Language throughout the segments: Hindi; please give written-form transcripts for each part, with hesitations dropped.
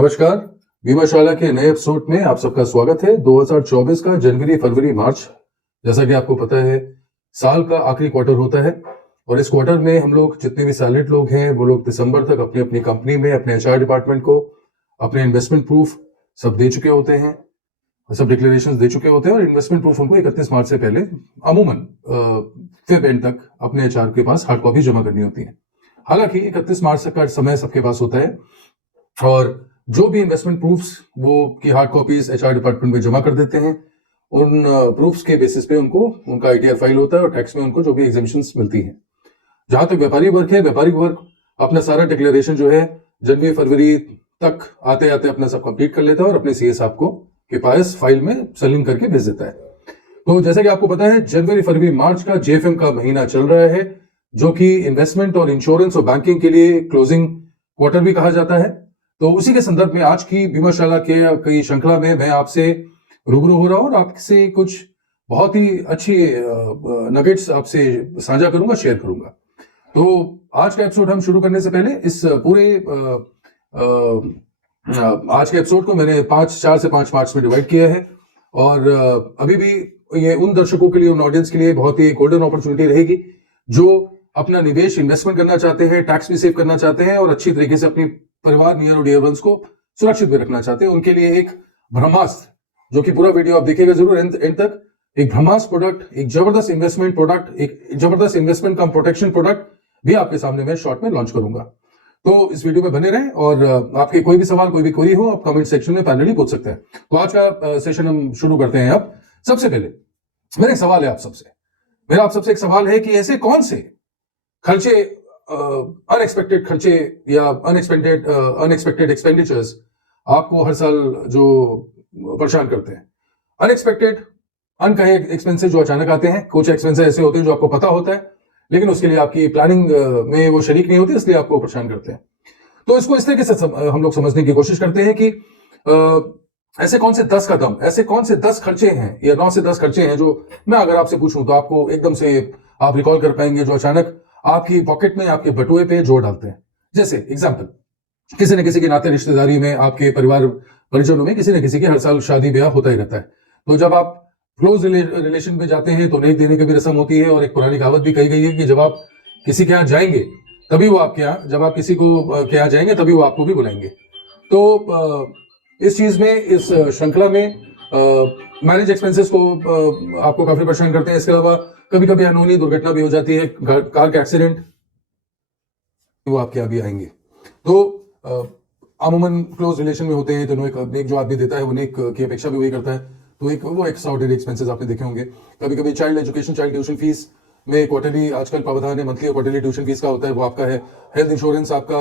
नमस्कार। बीमाशाला के नए एपिसोड में आप सबका स्वागत है। 2024 का जनवरी फरवरी मार्च, जैसा कि आपको पता है, साल का आखिरी क्वार्टर होता है और इस क्वार्टर में हम लोग जितने भी सैलरीड लोग हैं वो लोग दिसंबर तक अपनी अपनी कंपनी में अपने एचआर डिपार्टमेंट को अपने इन्वेस्टमेंट प्रूफ सब दे चुके होते हैं, सब डिक्लेरेशन दे चुके होते हैं और इन्वेस्टमेंट प्रूफ उनको 31 मार्च से पहले अमूमन फेब एंड तक अपने एचआर के पास हार्ड कॉपी जमा करनी होती है। हालांकि 31 मार्च तक का समय सबके पास होता है और जो भी इन्वेस्टमेंट प्रूफ्स वो की हार्ड कॉपीज एचआर डिपार्टमेंट में जमा कर देते हैं, उन प्रूफ्स के बेसिस पे उनको उनका आईटीआर फाइल होता है और टैक्स में उनको जो भी एग्जेम्पशंस मिलती हैं। जहां तक व्यापारी वर्ग है, व्यापारिक वर्ग अपना सारा डिक्लेरेशन जो है जनवरी फरवरी तक आते आते अपना सब कंप्लीट कर लेता है और अपने सीए साहब को के पास फाइल में सेलिंग करके भेज देता है। तो जैसा कि आपको पता है, जनवरी फरवरी मार्च का जेएफएम का महीना चल रहा है, जो कि इन्वेस्टमेंट और इंश्योरेंस और बैंकिंग के लिए क्लोजिंग क्वार्टर भी कहा जाता है। तो उसी के संदर्भ में आज की बीमाशाला के कई श्रृंखला में मैं आपसे रूबरू हो रहा हूं और आपसे कुछ बहुत ही अच्छी नगेट्स आपसे साझा करूंगा, शेयर करूंगा। तो आज का एपिसोड हम शुरू करने से पहले इस पूरे आज के एपिसोड को मैंने 4 से 5 पार्ट्स में डिवाइड किया है और अभी भी ये उन दर्शकों के लिए, उन ऑडियंस के लिए बहुत ही गोल्डन अपॉर्चुनिटी रहेगी जो अपना निवेश इन्वेस्टमेंट करना चाहते हैं, टैक्स भी सेव करना चाहते हैं और अच्छी तरीके से अपनी परिवार, नियर और डियर वंस को सुरक्षित भी रखना चाहते हैं। उनके लिए एक ब्रह्मास्त्र, जो कि पूरा वीडियो आप देखिएगा जरूर एंड तक, एक ब्रह्मास्त्र प्रोडक्ट, एक जबरदस्त इन्वेस्टमेंट प्रोडक्ट, एक जबरदस्त इन्वेस्टमेंट कम प्रोटेक्शन प्रोडक्ट भी आपके सामने मैं शॉर्ट में लॉन्च करूंगा। तो इस वीडियो में बने रहें और आपके कोई भी सवाल, कोई भी क्वेरी हो, आप कमेंट सेक्शन में पैनली पूछ सकते हैं। तो आज का सेशन हम शुरू करते हैं। अब सबसे पहले मेरा एक सवाल है आप सबसे, मेरा आप सबसे एक सवाल है कि ऐसे कौन से खर्चे, अनएक्सपेक्टेड खर्चे या अनएक्सपेक्टेड एक्सपेंडिचर्स आपको हर साल जो परेशान करते हैं। अनएक्सपेक्टेड, अनकहे एक्सपेंसेस जो अचानक आते हैं। कुछ एक्सपेंसेस ऐसे होते हैं जो आपको पता होता है लेकिन उसके लिए आपकी प्लानिंग में वो शरीक नहीं होते, इसलिए आपको परेशान करते हैं। तो इसको इस तरीके से हम लोग समझने की कोशिश करते हैं कि ऐसे कौन से 10 कदम, ऐसे कौन से 10 खर्चे हैं या 9 से 10 खर्चे हैं जो मैं अगर आपसे पूछूं तो आपको एकदम से आप रिकॉल कर पाएंगे, जो अचानक आपकी पॉकेट में, आपके बटुए पे जोड़ डालते हैं। जैसे एग्जाम्पल, किसी न किसी के नाते रिश्तेदारी में, आपके परिवार परिजनों में किसी न किसी के हर साल शादी ब्याह होता ही रहता है। तो जब आप क्लोज रिलेशन में जाते हैं तो नेक देने की भी रस्म होती है और एक पुरानी कहावत भी कही गई है कि जब आप किसी के यहाँ जाएंगे तभी वो आपके यहाँ, जब आप किसी को के यहाँ जाएंगे तभी वो आपको भी बुलाएंगे। तो इस चीज में, इस श्रृंखला में मैनेज एक्सपेंसेस को आपको काफी परेशान करते हैं। इसके अलावा कभी कभी अनहोनी दुर्घटना भी हो जाती है, कार का एक्सीडेंट, वो आपके यहाँ भी आएंगे। तो अमूमन क्लोज रिलेशन में होते हैं तो नेक जो आदमी देता है वो नेक की अपेक्षा भी वही करता है। तो एक वो एक्स्ट्राऑर्डिनरी एक्सपेंसेस आपने देखे होंगे। कभी कभी child education, child tuition fees में क्वार्टरली आजकल प्रावधान है, मंथली और क्वार्टरली ट्यूशन फीस का होता है, वो आपका है। हेल्थ इंश्योरेंस आपका,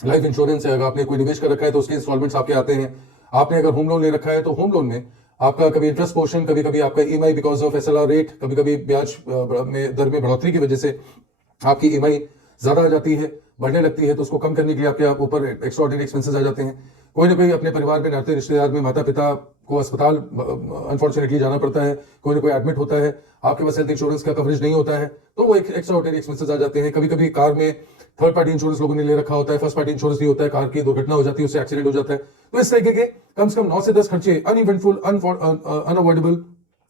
लाइफ इंश्योरेंस है, अगर आपने कोई निवेश कर रखा है तो उसके इंस्टॉलमेंट्स आपके आते हैं। आपने अगर होम लोन ले रखा है तो होम लोन में आपका कभी इंटरेस्ट पोर्शन, कभी कभी आपका EMI because of SLR rate, कभी कभी ब्याज में दर में बढ़ोतरी की वजह से आपकी ईएमआई ज्यादा आ जाती है, बढ़ने लगती है, तो उसको कम करने के लिए आपके ऊपर एक्स्ट्राऑर्डिनरी एक्सपेंसेस आ जाते हैं। कोई ना कोई अपने परिवार में, नाते रिश्तेदार में, माता पिता को अस्पताल अनफॉर्चुनेटली जाना पड़ता है, कोई ना कोई एडमिट होता है, आपके पास हेल्थ इंश्योरेंस का कवरेज नहीं होता है, तो वो एक एक्स्ट्राऑर्डिनरी एक्सपेंसेस आ जाते हैं। कभी कभी कार में थर्ड पार्टी इंश्योरेंस लोगों ने ले रखा होता है, फर्स्ट पार्टी इंश्योरेंस नहीं होता है, कार की दुर्घटना हो जाती है, उससे एक्सीडेंट हो जाता है। तो इस तरीके के कम से कम 9 से 10 खर्चे, अनइवेंटफुल, अनअवॉइडेबल,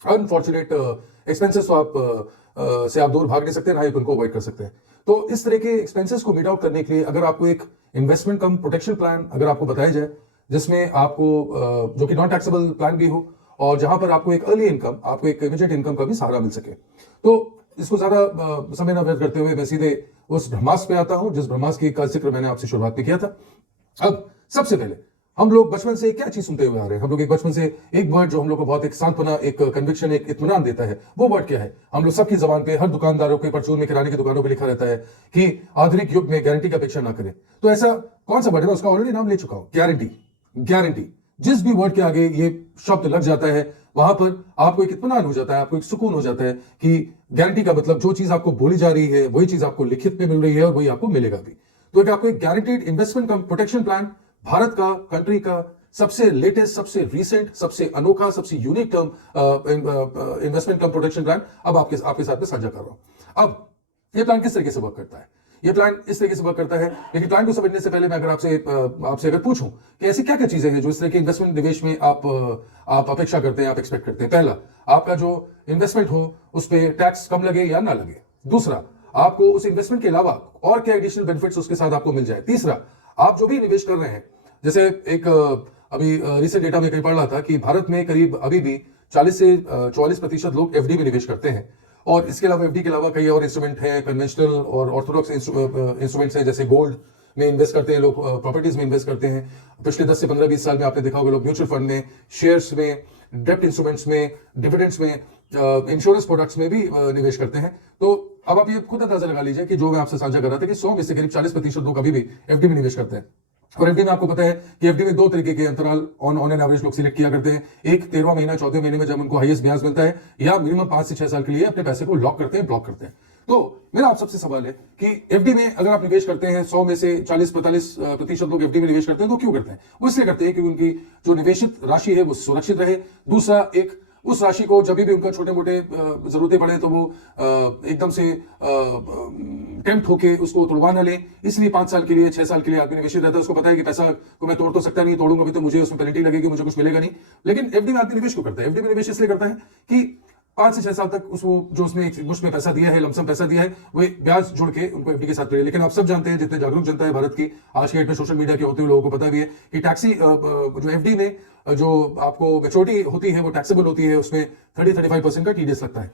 अनफॉर्चुनेट एक्सपेंसेस तो आप से आप दूर भाग नहीं सकते, ना ही उनको अवॉइड कर सकते हैं। तो इस तरह के एक्सपेंसेस को मीट आउट करने के लिए अगर आपको एक इन्वेस्टमेंट कम प्रोटेक्शन प्लान अगर आपको बताया जाए, जिसमें आपको जो कि नॉन टैक्सेबल प्लान भी हो और जहां पर आपको एक अर्ली इनकम, आपको एक इमीडिएट इनकम का भी सहारा मिल सके, तो इसको ज्यादा समय न व्यर्थ करते हुए मैं सीधे उस ब्रह्मास्त्र पे आता हूं जिस ब्रह्मास्त्र का जिक्र मैंने आपसे शुरुआत में किया था। अब सबसे पहले हम लोग बचपन से क्या चीज सुनते हुए आ रहे हैं, हम लोग एक बचपन से एक वर्ड जो हम लोग को बहुत एक सांत्वना, एक कन्विक्शन, एक इत्मीनान देता है, वो वर्ड क्या है? हम लोग सबकी जबान पे, हर दुकानदारों के परचून में, किराने की दुकानों पे लिखा रहता है कि आधुनिक युग में गारंटी की अपेक्षा ना करें। तो ऐसा कौन सा वर्ड है? उसका ऑलरेडी नाम ले चुका हूं, गारंटी। गारंटी, जिस भी वर्ड के आगे ये शब्द लग जाता है वहां पर आपको एक इत्मीनान हो जाता है, आपको एक सुकून हो जाता है कि गारंटी का मतलब जो चीज आपको बोली जा रही है वही चीज आपको लिखित में मिल रही है और वही आपको मिलेगा भी। तो एक आपको एक गारंटीड इन्वेस्टमेंट कम प्रोटेक्शन प्लान, भारत का, कंट्री का सबसे लेटेस्ट, सबसे रीसेंट, सबसे अनोखा, सबसे यूनिक टर्म इन्वेस्टमेंट कम प्रोटेक्शन प्लान अब आपके साथ में साझा कर रहा हूं। अब ये प्लान किस तरीके से वर्क करता है? ये प्लान इस तरीके से वर्क करता है। लेकिन प्लान को समझने से पहले मैं अगर आपसे अगर पूछूं कि ऐसी क्या क्या चीजें हैं जो इस तरह के इन्वेस्टमेंट निवेश में आप अपेक्षा करते हैं, आप एक्सपेक्ट करते हैं। पहला, आपका जो इन्वेस्टमेंट हो उस पर टैक्स कम लगे या ना लगे। दूसरा, आपको उस इन्वेस्टमेंट के अलावा और क्या एडिशनल बेनिफिट्स उसके साथ आपको मिल जाए। तीसरा, आप जो भी निवेश कर रहे हैं, जैसे एक अभी रिसेंट डेटा में कहीं पढ़ रहा था कि भारत में करीब अभी भी 40 से 44% लोग एफडी में निवेश करते हैं। और इसके अलावा एफडी के अलावा कई और इंस्ट्रूमेंट हैं, कन्वेंशनल और ऑर्थोडॉक्स इंस्ट्रूमेंट्स हैं, जैसे गोल्ड में इन्वेस्ट करते हैं लोग, प्रॉपर्टीज में इन्वेस्ट करते हैं। पिछले 10 से 15-20 साल में आपने देखा होगा लोग म्यूचुअल फंड में, शेयर्स में, डेब्ट इंस्ट्रूमेंट्स में, डिविडेंड्स में, इंश्योरेंस प्रोडक्ट्स में भी निवेश करते हैं। तो अब आप ये खुद अंदाजा लगा लीजिए कि जो मैं आपसे साझा कर रहा था कि 100 में से करीब 40% लोग अभी भी एफडी में निवेश करते हैं। और एफडी में आपको पता है कि एफडी में 2 तरीके के अंतराल ऑन एन एवरेज लोग सिलेक्ट किया करते हैं। एक 13वां महीना, 14वें महीने में जब उनको हाईएस्ट ब्याज मिलता है, या मिनिमम 5 से 6 साल के लिए अपने पैसे को लॉक करते हैं, ब्लॉक करते हैं। तो मेरा आप सबसे सवाल है कि एफडी में अगर आप निवेश करते हैं, 100 में से 40-45% लोग एफडी में निवेश करते हैं, तो क्यों करते हैं? वो इसलिए करते हैं कि उनकी जो निवेशित राशि है वो सुरक्षित रहे। दूसरा, एक उस राशि को जब भी उनका छोटे मोटे जरूरतें पड़े तो वो एकदम से टेम्प्ट होके उसको तोड़वा न ले। इसलिए 5 साल के लिए, 6 साल के लिए आदमी निवेशित रहता है। उसको पता है कि पैसा को मैं तोड़ तो सकता नहीं, तोड़ूंगा भी तो मुझे उसमें पेनल्टी लगेगी, मुझे कुछ मिलेगा नहीं। लेकिन एफडी में आदमी निवेश क्यों करता है? एफडी में निवेश इसलिए करता है कि 5 से 6 साल तक उसको जो उसमें एक मुश्त में पैसा दिया है, लमसम पैसा दिया है, वो ब्याज जुड़ के उनको एफडी के साथ मिले। लेकिन आप सब जानते हैं, जितने जागरूक जनता है भारत की आज के डेट में, सोशल मीडिया के होते हुए लोगों को पता भी है कि टैक्सी जो एफडी में जो आपको मैच्योरिटी होती है वो टैक्सेबल होती है, उसमें 30-35% का टीडीएस लगता है।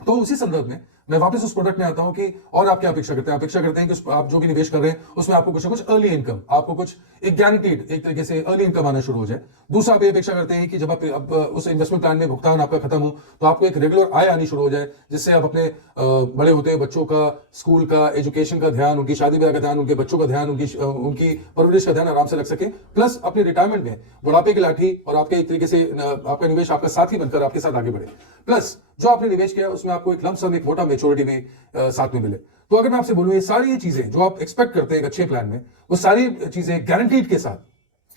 तो उसी संदर्भ में मैं वापस उस प्रोडक्ट में आता हूं कि और आप क्या अपेक्षा करते हैं? अपेक्षा करते हैं कि आप जो भी निवेश कर रहे हैं उसमें आपको कुछ ना कुछ अर्ली इनकम, आपको कुछ एक गारंटीड एक तरीके से अर्ली इनकम आना शुरू हो जाए। दूसरा, आप ये अपेक्षा करते हैं कि जब आप उस इन्वेस्टमेंट प्लान में भुगतान आपका खत्म हो तो आपको एक रेगुलर आय आनी शुरू हो जाए, जिससे आप अपने बड़े होते बच्चों का, स्कूल का, एजुकेशन का ध्यान, उनकी शादी ब्याह का ध्यान, उनके बच्चों का ध्यान, उनकी परवरिश का ध्यान आराम से रख सके। प्लस अपने रिटायरमेंट में बुढ़ापे की लाठी और आपके एक तरीके से आपका निवेश आपका साथी बनकर आपके साथ आगे बढ़े। प्लस जो आपने निवेश किया उसमें आपको एक लमसम, एक मोटा मेच्योरिटी में साथ में मिले। तो अगर मैं आपसे बोलूं, ये सारी चीजें जो आप एक्सपेक्ट करते हैं एक अच्छे प्लान में, वो सारी चीजें गारंटीड के साथ,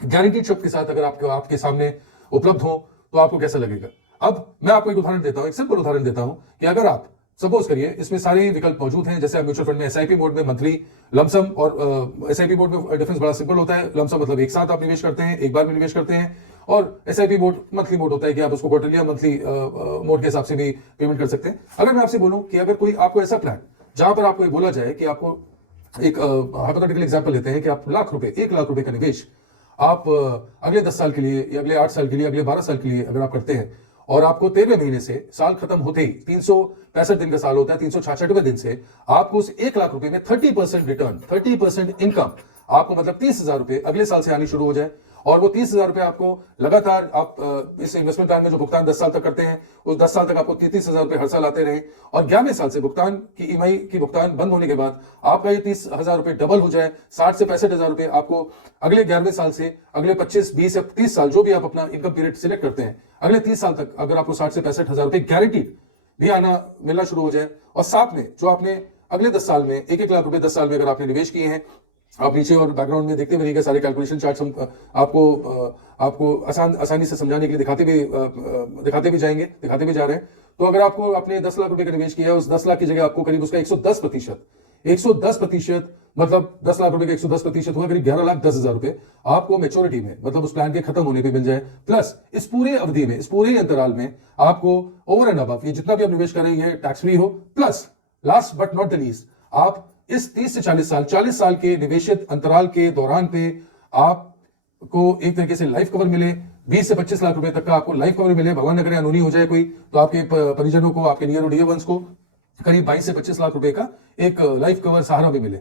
गारंटीड शब्द के साथ अगर आपके सामने उपलब्ध हो तो आपको कैसा लगेगा? अब मैं आपको एक उदाहरण देता हूं, एक सिंपल उदाहरण देता हूं कि अगर आप सपोज करिए इसमें सारे विकल्प मौजूद हैं। जैसे आप म्यूचुअल फंड में एसआईपी मोड में मंथली लमसम, और एसआईपी मोड में डिफरेंस बड़ा सिंपल होता है। लमसम मतलब एक साथ आप निवेश करते हैं, एक बार में निवेश करते हैं, और एसआईपी मोड मंथली मोड होता है कि आप उसको क्वार्टरली या मंथली मोड के हिसाब से भी पेमेंट कर सकते हैं। अगर मैं आपसे बोलूं कि अगर कोई आपको ऐसा प्लान जहां पर आपको बोला जाए कि आपको एक हाइपोथेटिकल एग्जांपल लेते हैं कि आप 1 लाख रुपए का निवेश आप अगले 10 साल के लिए या अगले 8 साल के लिए, अगले 12 साल के लिए अगर आप करते हैं, और आपको 13वें महीने से साल खत्म होते ही 365 दिन का साल होता है, 366वें दिन से आपको उस 1 लाख रुपए में 30% रिटर्न, 30% इनकम आपको, मतलब 30,000 रुपए अगले साल से आनी शुरू हो जाए। और वो 30,000 रुपए आपको लगातार आप इस इन्वेस्टमेंट प्लान में जो भुगतान 10 साल तक करते हैं, उस 10 साल तक आपको 30,000 रुपए हर साल आते रहे। और 11वें साल से भुगतान की ईएमआई की भुगतान बंद होने के बाद आपका ये 30,000 रुपए डबल हो जाए, 60 से 65,000 रुपए आपको अगले 11वें साल से अगले 25, 20 या 30 साल जो भी आप अपना इनकम पीरियड सिलेक्ट करते हैं, अगले 30 साल तक अगर आपको 60 से 65,000 रुपए गारंटीड भी मिलना शुरू हो जाए। और साथ में जो आपने अगले 10 साल में 1-1 लाख रुपए 10 साल में अगर आपने निवेश किए हैं, आप नीचे और बैकग्राउंड में देखते रहिएगा, सारे कैलकुलेशन चार्ट्स हम आपको आसानी से समझाने के लिए दिखाते भी जा रहे हैं। तो अगर आपको अपने 10 लाख रुपए का निवेश किया है, उस 10 लाख की जगह आपको करीब उसका 110% मतलब 10 लाख रुपए का 110% हुआ करीब 11,10,000 रुपए आपको मेच्योरिटी में, मतलब उस प्लान के खत्म होने पे मिल जाए। प्लस इस पूरे अवधि में, इस पूरे अंतराल में आपको ओवर एंड अबव ये जितना भी आप निवेश कर रहे हैं टैक्स फ्री हो। Plus last but not the least, आप इस 30 से 40 साल के निवेशित अंतराल के दौरान पे आपको एक तरीके से लाइफ कवर मिले। 20 से 25 लाख रुपए तक का आपको लाइफ कवर मिले। भगवान अगर अनहोनी हो जाए कोई, तो आपके परिजनों को, आपके नियर और डियर वंस को करीब 22 से 25 लाख रुपए का एक लाइफ कवर सहारा भी मिले।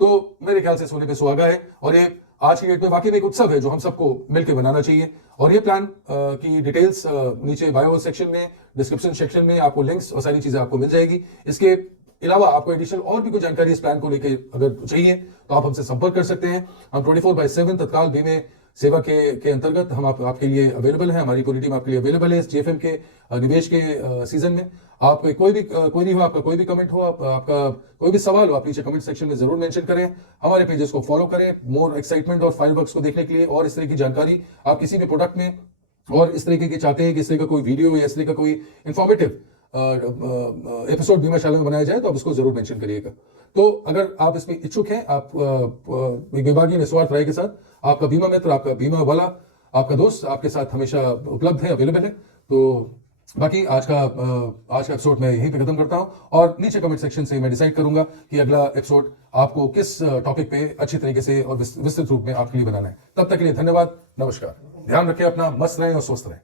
तो मेरे ख्याल से सोने पे सुहागा है, और ये आज की डेट में वाकई में एक उत्सव है जो हम सबको मिलकर बनाना चाहिए। और ये प्लान की डिटेल्स नीचे बायो सेक्शन में, डिस्क्रिप्शन सेक्शन में आपको लिंक्स और सारी चीजें आपको मिल जाएगी। इसके अलावा आपको एडिशनल और भी कोई जानकारी इस प्लान को लेकर अगर चाहिए तो आप हमसे संपर्क कर सकते हैं। हम 24/7 तत्काल बीमे सेवा के अंतर्गत हम आपके लिए अवेलेबल है। हमारी पूरी टीम आपके लिए अवेलेबल है इस जेएफएम के निवेश के सीजन में। आप कोई नहीं हो, आपका कोई भी कमेंट हो, आपका कोई भी सवाल हो, आप नीचे कमेंट सेक्शन में जरूर मेंशन करें। हमारे पेजेस को फॉलो करें मोर एक्साइटमेंट और फायरवर्क्स को देखने के लिए। और इस तरह की जानकारी आप किसी भी प्रोडक्ट में और इस तरीके की चाहते हैं कि इस तरह का कोई वीडियो या इस तरह का कोई इंफॉर्मेटिव एपिसोड बीमा शाला में बनाया जाए, तो आप उसको जरूर मेंशन करिएगा। तो अगर आप इसमें इच्छुक हैं, आप एक विभागीय निस्वार्थ राय के साथ, आपका बीमा मित्र, आपका बीमा वाला, आपका दोस्त आपके साथ हमेशा उपलब्ध है, अवेलेबल है। तो बाकी आज का एपिसोड मैं यहीं पे खत्म करता हूं और नीचे कमेंट सेक्शन से मैं डिसाइड करूंगा कि अगला एपिसोड आपको किस टॉपिक पे अच्छी तरीके से और विस्तृत रूप में आपके लिए बनाना है। तब तक के लिए धन्यवाद, नमस्कार, ध्यान रखें अपना, मस्त रहें और स्वस्थ रहें।